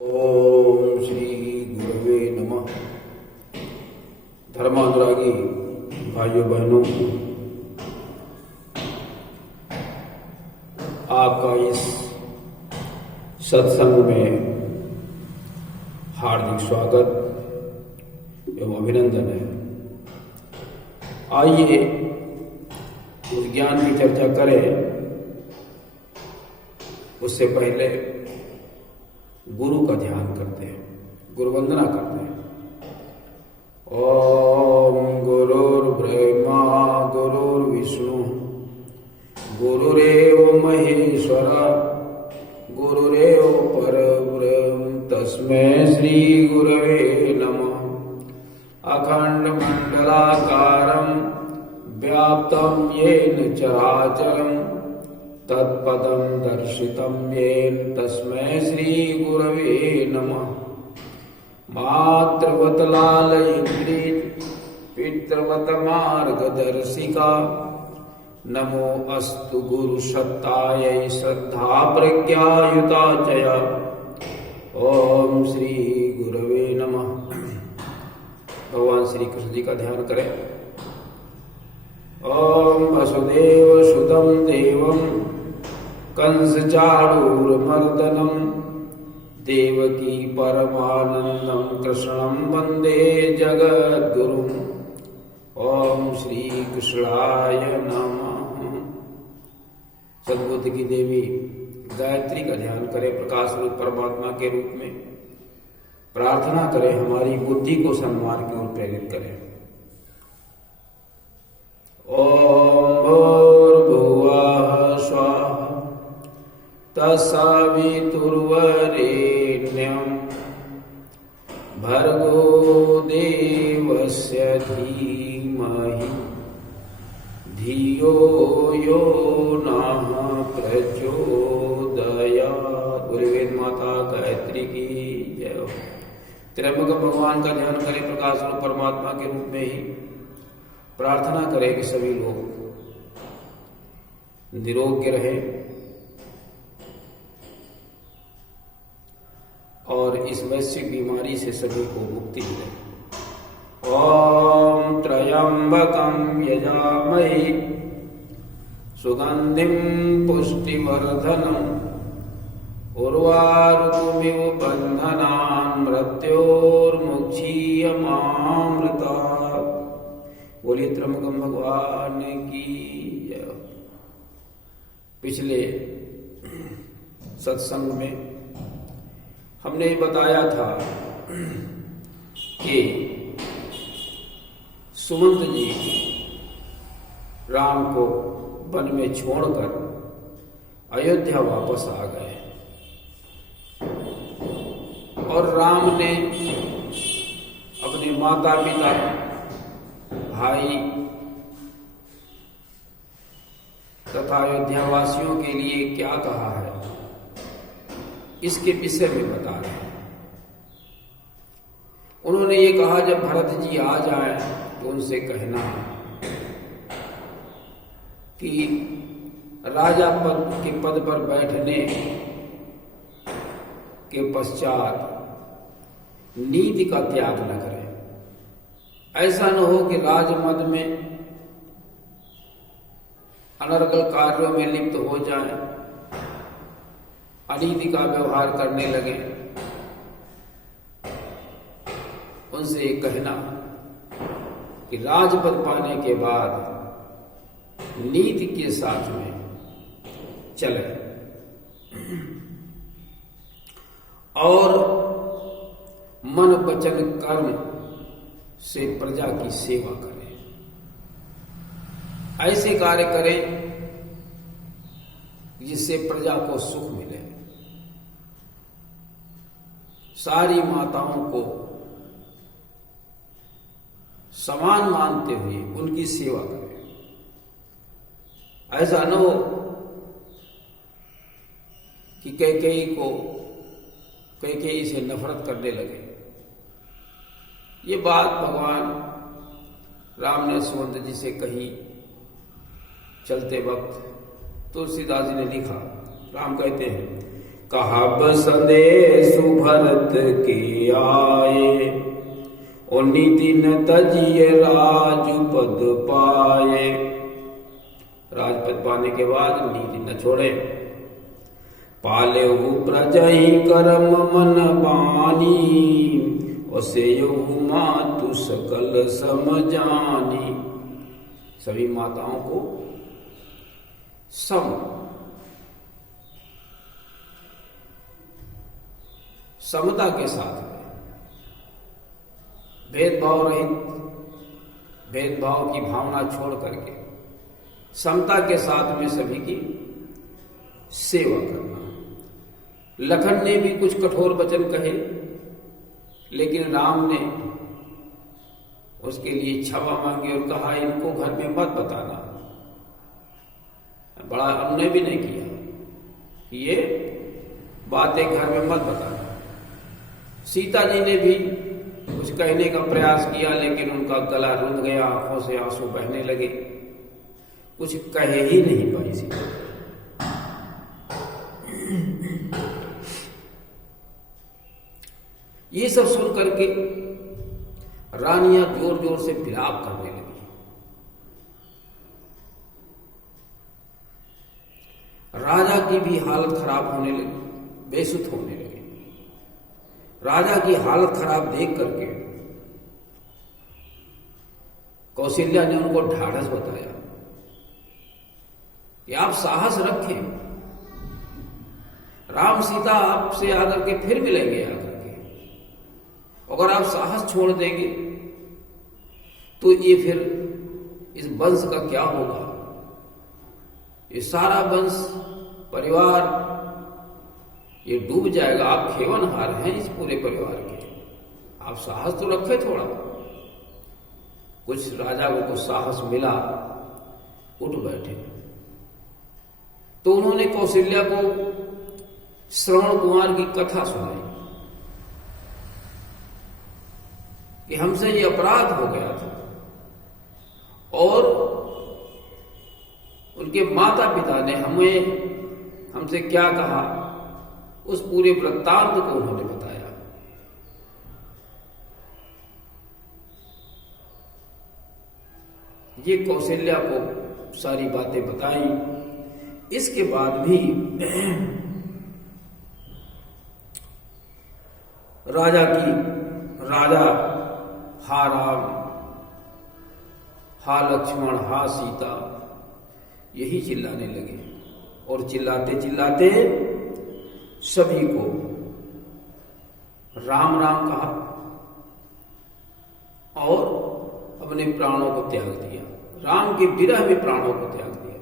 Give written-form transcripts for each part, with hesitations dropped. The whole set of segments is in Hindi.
ओम श्री गुरवे नमः। धर्मानुरागी भाइयों बहनों, आपका इस सत्संग में हार्दिक स्वागत एवं अभिनंदन है। आइए उस ज्ञान की चर्चा करें। उससे पहले गुरु का ध्यान करते हैं, गुरु वंदना करते हैं। ओम गुरुर्ब्रह्मा गुरुर्विष्णु गुरुरेव महेश्वर गुरुरेव परब्रह्म तस्मै श्री गुरवे नमः। अखंड मंडलाकारं व्याप्तं येन चराचरं तत्पदं दर्शितं येन तस्मै श्री गुरवे नमः। मातृवत लालयित्री पितृवत मार्गदर्शिका नमो अस्तु गुरु सत्तायै श्रद्धा प्रज्ञायुता चया। ओम श्री गुरवे नमः। भगवान श्री कृष्ण जी का ध्यान करें। ओम वसुदेव सुतं देवं कंस चाणूरमर्दनं देवकी परमानंदं कृष्णं वंदे जगद्गुरुम्। ओम श्री कृष्णाय नमः। सद्बुद्धि की देवी गायत्री का ध्यान करें। प्रकाश रूप परमात्मा के रूप में प्रार्थना करें, हमारी बुद्धि को सन्मार्ग की ओर प्रेरित करें। ओम भूर्भुवः स्वः तत्सवितुर्वरेण्यं भर्गो देवस्य धीमहि धियो यो नः प्रचोदयात्। गुरुवेद माता गायत्री की जय। त्र्यंबक भगवान का ध्यान करें। प्रकाश रूप परमात्मा के रूप में ही प्रार्थना करें कि सभी लोग निरोग्य रहें और इस वैश्विक बीमारी से सभी को मुक्ति मिले। ओम त्र्यंबकं यजामहे सुगंधिं पुष्टिवर्धनम् उर्वारुकमिव बन्धनान् मृत्योर्मुक्षीयमामृतात्। बोलिए त्र्यंबक भगवान की जय। पिछले सत्संग में हमने बताया था कि सुमंत जी राम को वन में छोड़कर अयोध्या वापस आ गए और राम ने अपने माता पिता भाई तथा अयोध्या वासियों के लिए क्या कहा है, इसके विषय में बता रहे हैं। उन्होंने ये कहा, जब भरत जी आ जाएं तो उनसे कहना कि राजा पद के पद पर बैठने के पश्चात नीति का त्याग न करें। ऐसा न हो कि राजमद में अनर्गल कार्यों में लिप्त हो जाएं, अनीति का व्यवहार करने लगे। उनसे ये कहना कि राजपद पाने के बाद नीति के साथ में चले और मन वचन कर्म से प्रजा की सेवा करें। ऐसे कार्य करें जिससे प्रजा को सुख मिले। सारी माताओं को समान मानते हुए उनकी सेवा करें। ऐसा न हो कि कैकेयी से नफरत करने लगे। ये बात भगवान राम ने सुमंत जी से कही। चलते वक्त तुलसीदास जी ने लिखा, राम कहते हैं, कहब संदेश भरत के आए, और नीति न तजिए राजपद पाए। राजपद पाने के बाद नीति न छोड़े। पाले प्रजहि करम मन बानी, और सेयहु मातु सकल समजानी। सभी माताओं को समता के साथ में, भेदभाव रहित, भेदभाव की भावना छोड़ करके समता के साथ में सभी की सेवा करना। लखन ने भी कुछ कठोर वचन कहे, लेकिन राम ने उसके लिए क्षमा मांगी और कहा इनको घर में मत बताना। बड़ा अनुनय भी नहीं किया, ये बातें घर में मत बताना। सीता जी ने भी कुछ कहने का प्रयास किया, लेकिन उनका गला रुंध गया, आंखों से आंसू बहने लगे, कुछ कह ही नहीं पाई सीता। ये सब सुन करके रानियां जोर जोर से विलाप करने लगी। राजा की भी हालत खराब होने लगी, बेसुध होने लगे। राजा की हालत खराब देख करके कौशल्या ने उनको ढाढ़स बताया कि आप साहस रखें, राम सीता आपसे आकर के फिर मिलेंगे आकर के। अगर आप साहस छोड़ देंगे तो ये फिर इस वंश का क्या होगा? ये सारा वंश परिवार ये डूब जाएगा। आप खेवनहार हैं इस पूरे परिवार के, आप साहस तो रखे थोड़ा। कुछ राजा को साहस मिला, उठ बैठे। तो उन्होंने कौशल्या को श्रवण कुमार की कथा सुनाई कि हमसे ये अपराध हो गया था, और उनके माता पिता ने हमसे क्या कहा, उस पूरे वृत्तांत को उन्होंने बताया। ये कौशल्या को सारी बातें बताई। इसके बाद भी राजा हा राम, हा लक्ष्मण, हा सीता यही चिल्लाने लगे, और चिल्लाते चिल्लाते सभी को राम राम कहा और अपने प्राणों को त्याग दिया। राम के विरह में प्राणों को त्याग दिया।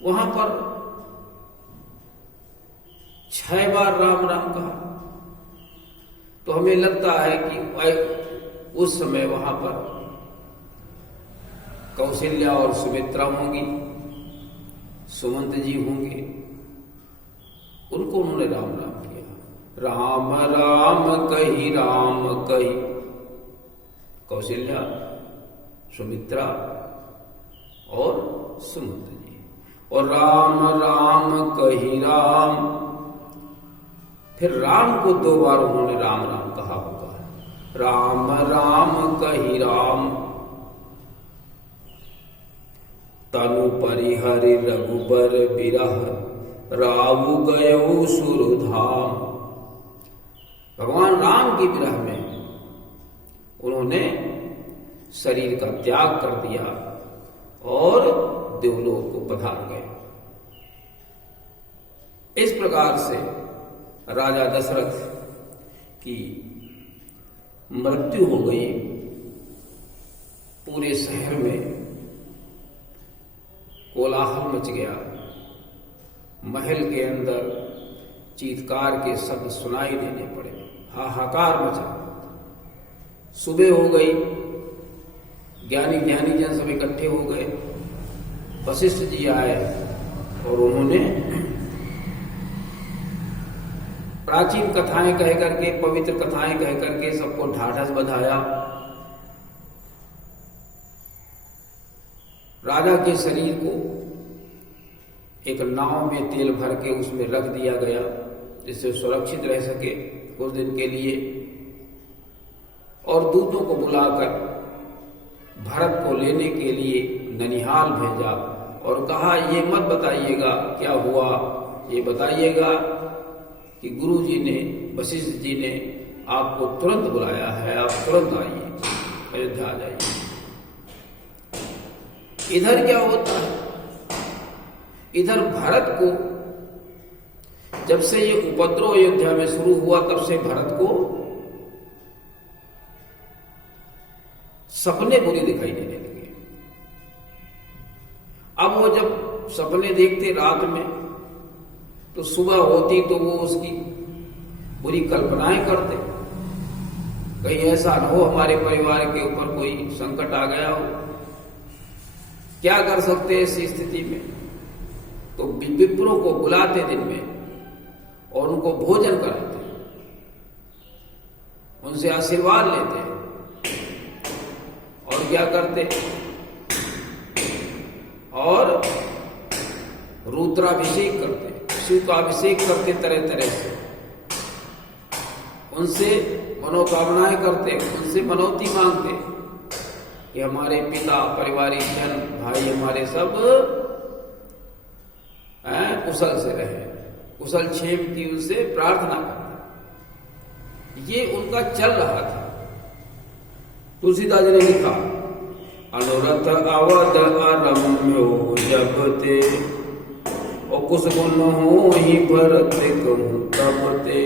वहां पर 6 बार राम राम कहा। तो हमें लगता है कि उस समय वहां पर कौशल्या और सुमित्रा होंगी, सुमंत जी होंगे, उनको उन्होंने राम राम किया। राम राम कही, राम कही, कौशल्या, सुमित्रा और सुमंत जी, और राम राम कही राम। फिर राम को 2 बार उन्होंने राम राम कहा होगा। राम राम कही राम, तनु परिहरि रघुबर बिरह, रावु गयो सुरधाम। भगवान राम की विरह में उन्होंने शरीर का त्याग कर दिया और देवलोक को पधार गए। इस प्रकार से राजा दशरथ की मृत्यु हो गई। पूरे शहर में कोलाहल मच गया। महल के अंदर चीत्कार के शब्द सुनाई देने पड़े, हाहाकार मचा। सुबह हो गई, ज्ञानी जन सब इकट्ठे हो गए। वशिष्ठ जी आए और उन्होंने प्राचीन कथाएं कह करके, पवित्र कथाएं कह करके सबको ढाढ़स बंधाया। राजा के शरीर को एक नाव में तेल भर के उसमें रख दिया गया जिससे सुरक्षित रह सके कुछ दिन के लिए, और दूतों को बुलाकर भरत को लेने के लिए ननिहाल भेजा और कहा ये मत बताइएगा क्या हुआ, ये बताइएगा कि गुरु जी ने, वशिष्ठ जी ने आपको तुरंत बुलाया है, आप तुरंत आइए, अयोध्या आ जाइए। इधर क्या होता है, इधर भरत को जब से ये उपद्रव अयोध्या में शुरू हुआ तब से भरत को सपने बुरी दिखाई देने लगे। अब वो जब सपने देखते रात में तो सुबह होती तो वो उसकी बुरी कल्पनाएं करते, कहीं ऐसा न हो हमारे परिवार के ऊपर कोई संकट आ गया हो। क्या कर सकते हैं ऐसी स्थिति में, तो विप्रों को बुलाते दिन में और उनको भोजन कराते, उनसे आशीर्वाद लेते और क्या करते, और रुद्राभिषेक करते, शिव का अभिषेक करते तरह तरह से, उनसे मनोकामनाएं करते, उनसे मनौती मांगते कि हमारे पिता, पारिवारिक जन, भाई हमारे सब कुशल से रहे, कुशल क्षेम की उनसे प्रार्थना करते। ये उनका चल रहा था। तुलसीदास जी ने लिखा, अनुरथ अवध अरम्यो जबते, और कुछ गुण हो ही भरत कहूं तब ते,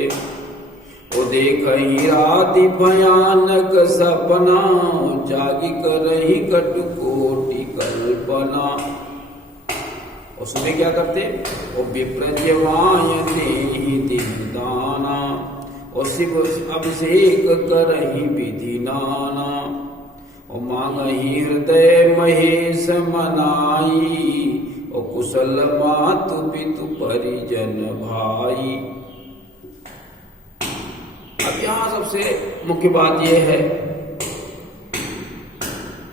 ओ देख ही राति भयानक सपना, जागी कर ही कटु कोटि कल्पना। और सुबह क्या करते, ओ विप्रज्यवाय देहि दिन दाना, और शिव अभिषेक कर ही विधि नाना, और मांग ही हृदय महेश मनाई, और कुशल मातु पितु परिजन भाई। अब यहां सबसे मुख्य बात यह है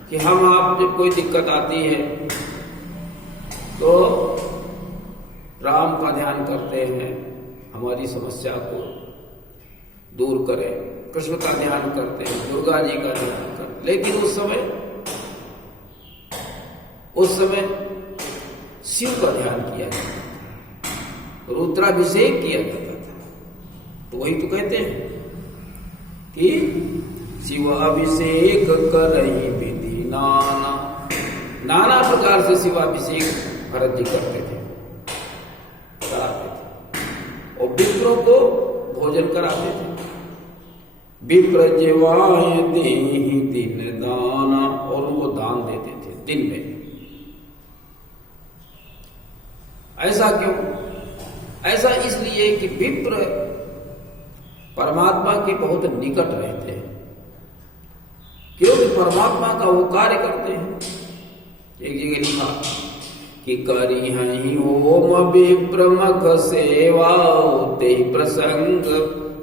कि हम आप जब कोई दिक्कत आती है तो राम का ध्यान करते हैं, हमारी समस्या को दूर करें, कृष्ण का ध्यान करते हैं, दुर्गा जी का ध्यान करते हैं, लेकिन उस समय शिव का ध्यान किया जाता था, रुद्राभिषेक किया जाता था। तो वही तो कहते हैं कि शिवाभिषेक करहि विधि नाना, नाना प्रकार से शिवाभिषेक भरत जी करते थे, कराते थे, और विप्रों को भोजन कराते थे। विप्रज्यवाय देहि दिन दाना, और उनको दान देते थे दिन में। ऐसा क्यों? ऐसा इसलिए कि विप्र परमात्मा के बहुत निकट रहते हैं, क्योंकि परमात्मा का वो कार्य करते हैं। एक जगह लिखा कि करी हई ओम विप्रमख सेवा, ते प्रसंग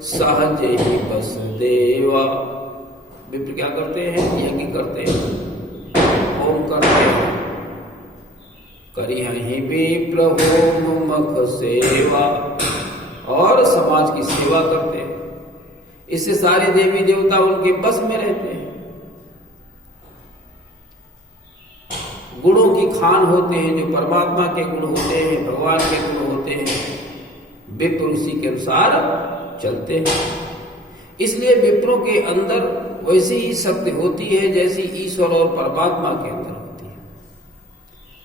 सहज ही बस देवा। विप्र क्या करते हैं? यज्ञ करते हैं, होम करते हैं। करी हई विप्र होम मख सेवा, और समाज की सेवा करते हैं। इससे सारे देवी देवता उनके बस में रहते हैं। गुणों की खान होते हैं, जो परमात्मा के गुण होते हैं, भगवान के गुण होते हैं, विप्र उसी के अनुसार चलते हैं। इसलिए विप्रों के अंदर वैसी ही शक्ति होती है जैसी ईश्वर और परमात्मा के अंदर होती है।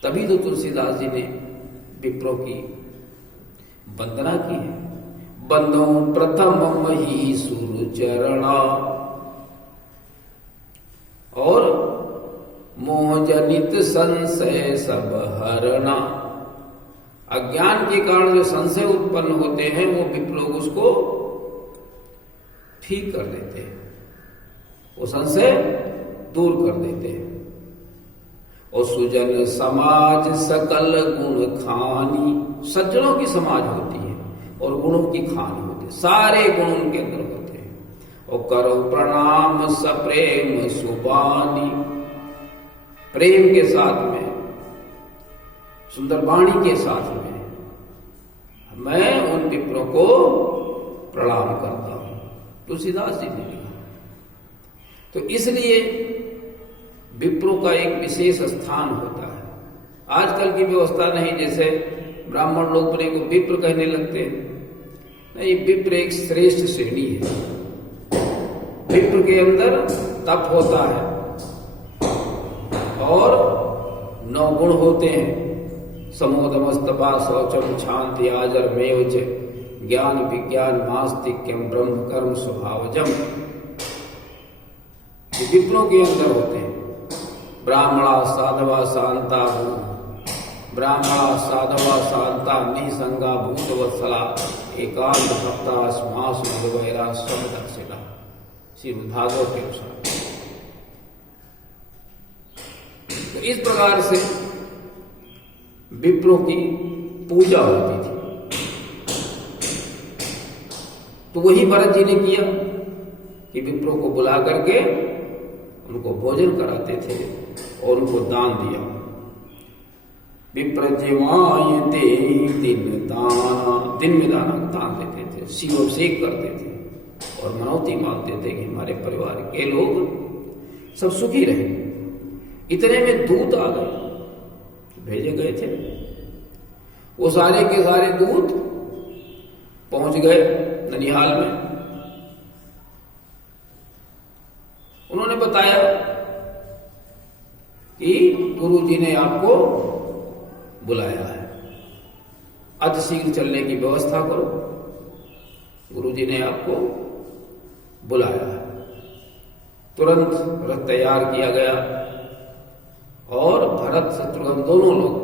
तभी तो तुलसीदास जी ने विप्रों की वंदना की है। बंधो प्रथम मही सुर चरणा, और मोह जनित संशय सब हरणा। अज्ञान के कारण जो संशय उत्पन्न होते हैं वो विप्र लोग उसको ठीक कर देते हैं, वो संशय दूर कर देते हैं। और सुजन समाज सकल गुण खानी, सज्जनों की समाज होती है और गुणों की खान होती है, सारे गुण उनके अंदर होते हैं। और करो प्रणाम सप्रेम सुबानी, प्रेम के साथ में, सुंदर वाणी के साथ में मैं उन विप्रों को प्रणाम करता हूं। तुलसीदास जी ने लिखा। तो इसलिए विप्रों का एक विशेष स्थान होता है। आजकल की व्यवस्था नहीं, जैसे ब्राह्मण लोग अपने को विप्र कहने लगते हैं। नहीं, विप्र एक श्रेष्ठ श्रेणी है। विप्र के अंदर तप होता है और 9 गुण होते हैं। समोदमस्तपा शौचम क्षांति आजरमेव च ज्ञान विज्ञान मास्तिक्यम ब्रह्म कर्म स्वभावजम। विप्रों के अंदर होते हैं। ब्राह्मणा साधवा शांता ब्राह्मणा साधवा शांता निसंगा भूतवत्सला एकांत भक्ता स्मास मधुवैरा समदर्शिता। श्रीमद् भागवत के अनुसार तो इस प्रकार से विप्रों की पूजा होती थी। तो वही भरत जी ने किया कि विप्रों को बुला करके उनको भोजन कराते थे और उनको दान दिया। विप्रजमायते दिन में दान देते थे, शिवोभिषेक करते थे और मनौती मांगते थे कि हमारे परिवार के लोग सब सुखी रहे। इतने में दूत आ गए, भेजे गए थे। वो सारे के सारे दूत पहुंच गए ननिहाल में। उन्होंने बताया कि गुरु जी ने आपको बुलाया है, अतिशीघ्र चलने की व्यवस्था करो। गुरु जी ने आपको बुलाया है। तुरंत रथ तैयार किया गया और भरत शत्रुघ्न दोनों लोग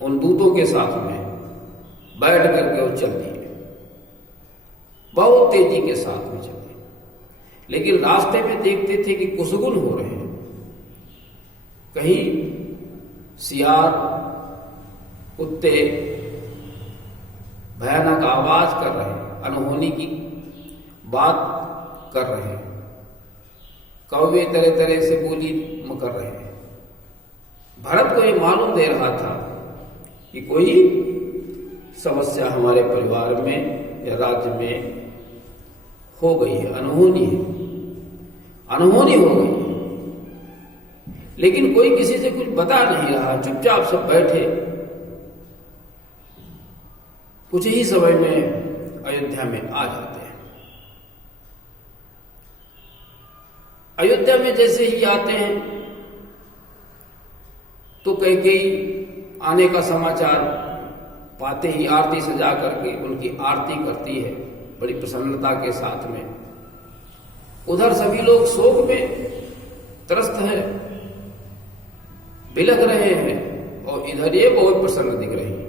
उन दूतों के साथ में बैठ करके और चल दिए। बहुत तेजी के साथ में चले, लेकिन रास्ते में देखते थे कि कुसगुन हो रहे हैं। कहीं सियार कुत्ते भयानक आवाज कर रहे हैं, अनहोनी की बात कर रहे हैं, कौवे तरह तरह से बोली कर रहे हैं। भरत को ये मालूम दे रहा था कि कोई समस्या हमारे परिवार में या राज्य में हो गई है, अनहोनी है, अनहोनी हो गई है। लेकिन कोई किसी से कुछ बता नहीं रहा, चुपचाप सब बैठे। कुछ ही समय में अयोध्या में आ जाते हैं। अयोध्या में जैसे ही आते हैं तो कैकेयी आने का समाचार पाते ही आरती सजा करके उनकी आरती करती है बड़ी प्रसन्नता के साथ में। उधर सभी लोग शोक में त्रस्त हैं, बिलख रहे हैं, और इधर ये बहुत प्रसन्न दिख रही है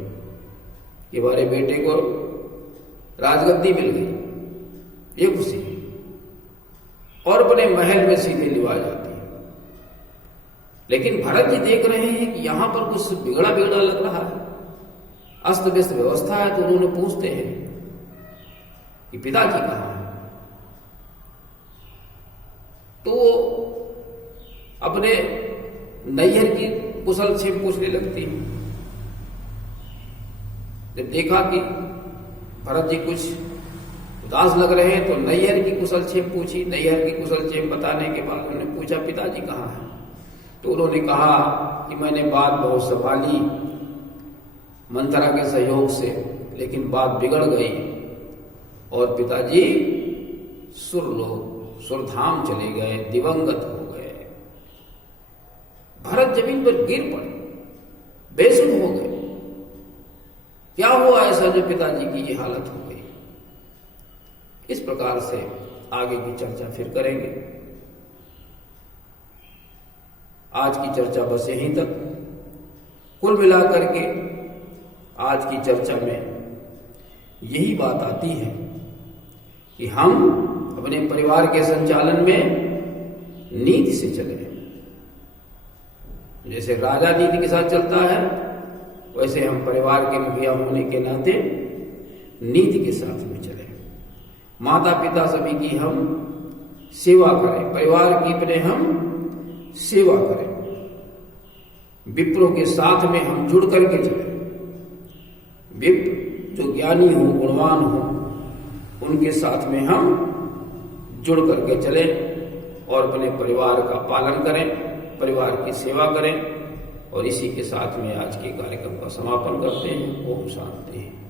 कि हमारे बेटे को राजगद्दी मिल गई, ये खुशी है। और अपने महल में सीधे लिवा जाती है। लेकिन भरत जी देख रहे हैं कि यहां पर कुछ बिगड़ा बिगड़ा लग रहा है, अस्त व्यस्त व्यवस्था है। तो उन्होंने पूछते हैं कि पिताजी कहां हैं? तो वो अपने नैहर की कुशल क्षेम पूछने लगती है। जब देखा कि भरत जी कुछ उदास लग रहे हैं तो नैहर की कुशल क्षेम पूछी। नैहर की कुशल क्षेम बताने के बाद उन्होंने पूछा पिताजी कहाँ हैं? तो उन्होंने कहा कि मैंने बात बहुत संभाली मंथरा के सहयोग से, लेकिन बात बिगड़ गई और पिताजी सुरधाम चले गए, दिवंगत हो गए। भरत जमीन पर गिर पड़े, बेसुध हो गए। क्या हुआ ऐसा जो पिताजी की ये हालत हो गई? इस प्रकार से आगे की चर्चा फिर करेंगे। आज की चर्चा बस यहीं तक। कुल मिलाकर के आज की चर्चा में यही बात आती है कि हम अपने परिवार के संचालन में नीति से चले। जैसे राजा नीति के साथ चलता है, वैसे हम परिवार के मुखिया होने के नाते नीति के साथ में चले। माता पिता सभी की हम सेवा करें, परिवार की अपने हम सेवा करें, विप्रों के साथ में हम जुड़ करके चलें। विप्र जो ज्ञानी हो, गुणवान हो, उनके साथ में हम जुड़ करके चले और अपने परिवार का पालन करें, परिवार की सेवा करें। और इसी के साथ में आज के कार्यक्रम का समापन करते हैं। ओम शांति।